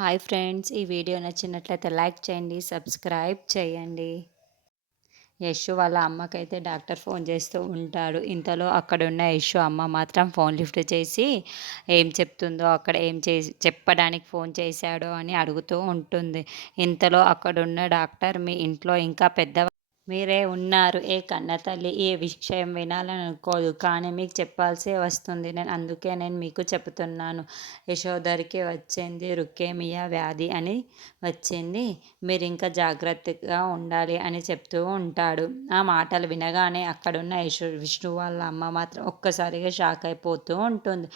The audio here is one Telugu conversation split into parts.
Hi friends! ఈ వీడియో నచ్చినట్లయితే లైక్ చేయండి, సబ్స్క్రైబ్ చేయండి. యష్ వాళ్ళ అమ్మకైతే డాక్టర్ ఫోన్ చేస్తూ ఉంటాడు. ఇంతలో అక్కడున్న యష్ అమ్మ మాత్రం ఫోన్ లిఫ్ట్ చేసి ఏం చెప్తుందో, అక్కడ ఏం చెప్పడానికి ఫోన్ చేశాడో అని అడుగుతూ ఉంటుంది. ఇంతలో అక్కడున్న డాక్టర్, మీ ఇంట్లో ఇంకా మీరే ఉన్నారు. ఏ కన్నతల్లి ఈ విషయం వినాలని అనుకోదు. కానీ మీకు చెప్పాల్సే వస్తుంది. అందుకే నేను మీకు చెప్తున్నాను. యశోదరికి వచ్చింది లుకేమియా వ్యాధి అని వచ్చింది. మీరు ఇంకా జాగ్రత్తగా ఉండాలి అని చెప్తూ ఉంటాడు. ఆ మాటలు వినగానే అక్కడున్న విష్ణు వాళ్ళ అమ్మ మాత్రం ఒక్కసారిగా షాక్ అయిపోతూ ఉంటుంది.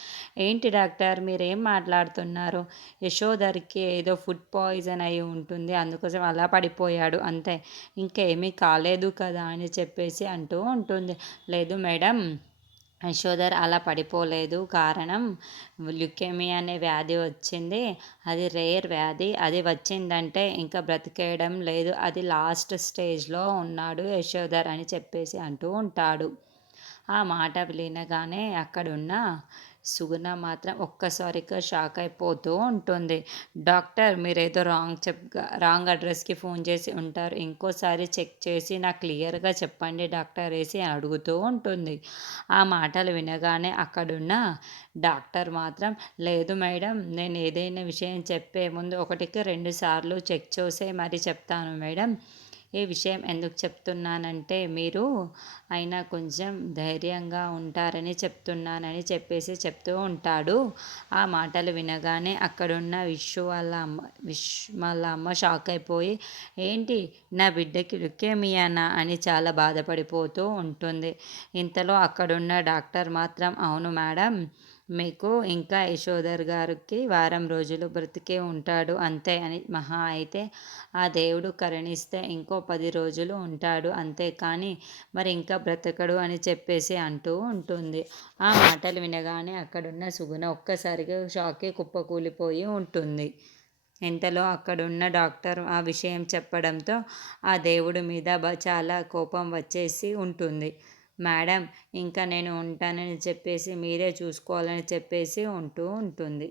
ఏంటి డాక్టర్, మీరేం మాట్లాడుతున్నారు? యశోదరికి ఏదో ఫుడ్ పాయిజన్ అయి ఉంటుంది, అందుకోసం అలా పడిపోయాడు అంతే, ఇంకేమీ కాలేదు కదా అని చెప్పేసి అంటూ ఉంటుంది. లేదు మేడం, యశోధర్ అలా పడిపోలేదు. కారణం ల్యూకేమియా అనే వ్యాధి వచ్చింది. అది రేర్ వ్యాధి. అది వచ్చిందంటే ఇంకా బ్రతికేయడం లేదు. అది లాస్ట్ స్టేజ్లో ఉన్నాడు యశోధర్ అని చెప్పేసి అంటూ ఉంటాడు. ఆ మాట వినగానే అక్కడున్న సుగుణ మాత్రం ఒక్కసారిగా షాక్ అయిపోతూ ఉంటుంది. డాక్టర్, మీరేదో రాంగ్ అడ్రస్కి ఫోన్ చేసి ఉంటారు. ఇంకోసారి చెక్ చేసి నాకు క్లియర్గా చెప్పండి డాక్టర్ వేసి అడుగుతూ ఉంటుంది. ఆ మాటలు వినగానే అక్కడున్న డాక్టర్ మాత్రం, లేదు మేడం, నేను ఏదైనా విషయం చెప్పే ముందు ఒకటికి 2 సార్లు చెక్ చేసే మరి చెప్తాను మేడం. ఈ విషయం ఎందుకు చెప్తున్నానంటే మీరు అయినా కొంచెం ధైర్యంగా ఉంటారని చెప్తున్నానని చెప్పేసి చెప్తూ ఉంటాడు. ఆ మాటలు వినగానే అక్కడున్న వాళ్ళ అమ్మ షాక్ అయిపోయి, ఏంటి నా బిడ్డకి లుకేమియానా అని చాలా బాధపడిపోతూ ఉంటుంది. ఇంతలో అక్కడున్న డాక్టర్ మాత్రం, అవును మేడం, మీకు ఇంకా యశోధర్ గారికి వారం రోజులు బ్రతికే ఉంటాడు అంతే అని, మహా అయితే ఆ దేవుడు కరుణిస్తే ఇంకో 10 రోజులు ఉంటాడు అంతే, కానీ మరి ఇంకా బ్రతకడు అని చెప్పేసి అంటూ ఉంటుంది. ఆ మాటలు వినగానే అక్కడున్న సుగుణ ఒక్కసారిగా షాక్కి కుప్పకూలిపోయి ఉంటుంది. ఇంతలో అక్కడున్న డాక్టర్ ఆ విషయం చెప్పడంతో ఆ దేవుడి మీద చాలా కోపం వచ్చేసి ఉంటుంది. మేడం, ఇంకా నేను ఉంటానని చెప్పేసి మీరే చూసుకోవాలని చెప్పేసి ఉంటూ ఉంటుంది.